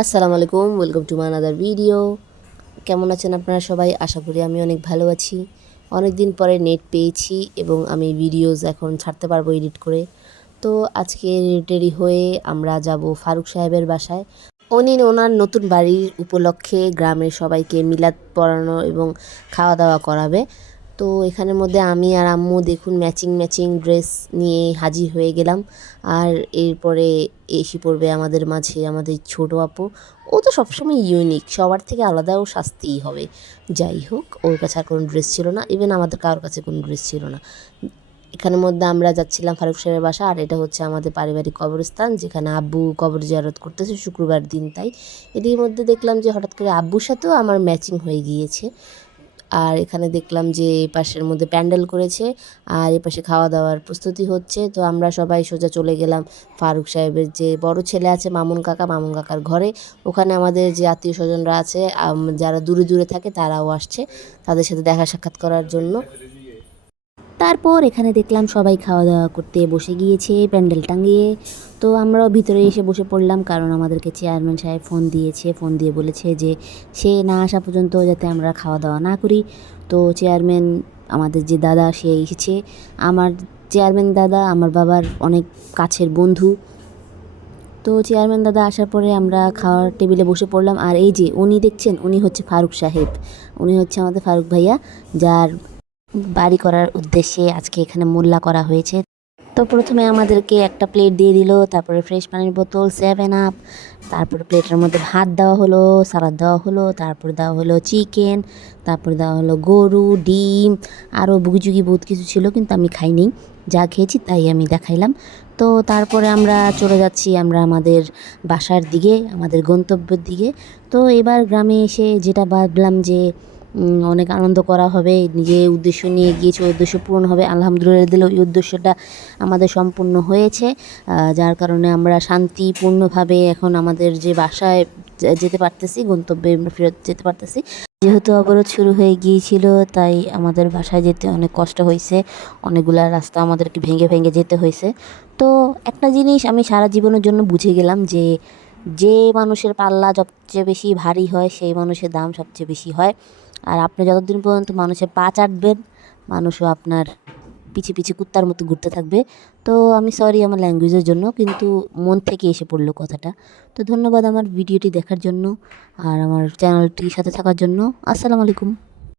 আসসালামু আলাইকুম welcome to my another video কেমন আছেন আপনারা সবাই? আশা করি আমি অনেক ভালো আছি। অনেক দিন পরে নেট পেয়েছি এবং আমি ভিডিওস এখন ছাড়তে পারব এডিট করে। তো আজকে রেডি হয়ে আমরা যাব ফারুক সাহেবের বাসায়। উনি ওনার নতুন বাড়ির উপলক্ষে গ্রামের সবাইকে মিলাদ পড়ানো এবং খাওয়া দাওয়া করাবে। তো এখানের মধ্যে আমি আর আম্মু দেখুন ম্যাচিং ম্যাচিং ড্রেস নিয়ে হাজির হয়ে গেলাম। আর এরপরে এসে পড়বে আমাদের মাঝে আমাদের ছোটো আপু। ও তো সবসময় ইউনিক সবার থেকে আলাদা ও শাস্তিই হবে। যাই হোক, ওর কাছে আর কোনো ড্রেস ছিল না ইভেন আমাদের কারোর কাছে কোনো ড্রেস ছিল না। এখানের মধ্যে আমরা যাচ্ছিলাম ফারুক সাহেবের বাসা, আর এটা হচ্ছে আমাদের পারিবারিক কবরস্থান, যেখানে আব্বু কবর জিয়ারত করতেছে শুক্রবার দিন তাই। এটির মধ্যে দেখলাম যে হঠাৎ করে আব্বুর সাথেও আমার ম্যাচিং হয়ে গিয়েছে। আর এখানে দেখলাম যে এই পাশের মধ্যে প্যান্ডেল করেছে আর এপাশে পাশে খাওয়া দাওয়ার প্রস্তুতি হচ্ছে। তো আমরা সবাই সোজা চলে গেলাম ফারুক সাহেবের যে বড় ছেলে আছে মামুন কাকা, মামুন কাকার ঘরে। ওখানে আমাদের যে আত্মীয় স্বজনরা আছে যারা দূরে দূরে থাকে তারাও আসছে তাদের সাথে দেখা সাক্ষাৎ করার জন্য। তারপর এখানে দেখলাম সবাই খাওয়া দাওয়া করতে বসে গিয়েছে, প্যান্ডেল টাঙিয়ে। তো আমরাও ভিতরে এসে বসে পড়লাম, কারণ আমাদেরকে চেয়ারম্যান সাহেব ফোন দিয়েছে, ফোন দিয়ে বলেছে যে সে না আসা পর্যন্ত যাতে আমরা খাওয়া দাওয়া না করি। তো চেয়ারম্যান, আমাদের যে দাদা, সে এসেছে। আমার চেয়ারম্যান দাদা, আমার বাবার অনেক কাছের বন্ধু। তো চেয়ারম্যান দাদা আসার পরে আমরা খাওয়ার টেবিলে বসে পড়লাম। আর এই যে, উনি দেখছেন, উনি হচ্ছে ফারুক সাহেব। উনি হচ্ছে আমাদের ফারুক ভাইয়া, যার বাড়ি করার উদ্দেশ্যে আজকে এখানে মোল্লা করা হয়েছে। তো প্রথমে আমাদেরকে একটা প্লেট দিয়ে দিল, তারপরে ফ্রেশ পানির বোতল সেভেন আপ তারপরে প্লেটের মধ্যে ভাত দেওয়া হলো সালাদ দেওয়া হলো, তারপর দেওয়া হলো চিকেন তারপর দেওয়া হলো গরু, ডিম, আরও বুগিচুগি বহুত কিছু ছিল কিন্তু আমি খাইনি, যা খেয়েছি তাই আমি দেখাইলাম। তো তারপরে আমরা চলে যাচ্ছি আমরা আমাদের বাসার দিকে, আমাদের গন্তব্যের দিকে। তো এবার গ্রামে এসে যেটা ভাবলাম যে অনেক আনন্দ করা হবে, নিজে উদ্দেশ্য নিয়ে গিয়েছে ওই উদ্দেশ্য পূরণ হবে। আলহামদুলিল্লাহ, দিল ওই উদ্দেশ্যটা আমাদের সম্পূর্ণ হয়েছে। যার কারণে আমরা শান্তিপূর্ণভাবে এখন আমাদের যে বাসায় যেতে পারতেছি, গন্তব্যে আমরা ফেরত যেতে পারতেছি। যেহেতু অবরোধ শুরু হয়ে গিয়েছিল, তাই আমাদের বাসায় যেতে অনেক কষ্ট হয়েছে। অনেকগুলা রাস্তা আমাদেরকে ভেঙে ভেঙে যেতে হয়েছে। তো একটা জিনিস আমি সারা জীবনের জন্য বুঝে গেলাম যে যে মানুষের পাল্লা সবচেয়ে বেশি ভারী হয়, সেই মানুষের দাম সবচেয়ে বেশি হয়। আর আপনি যতদিন পর্যন্ত মানুষের পা চাটবেন, মানুষও আপনার পিছে পিছে কুত্তার মতো ঘুরতে থাকবে। তো আমি সরি আমার ল্যাঙ্গুয়েজের জন্য, কিন্তু মন থেকে এসে পড়ল কথাটা। তো ধন্যবাদ আমার ভিডিওটি দেখার জন্য আর আমার চ্যানেলটির সাথে থাকার জন্য। আসসালামু আলাইকুম।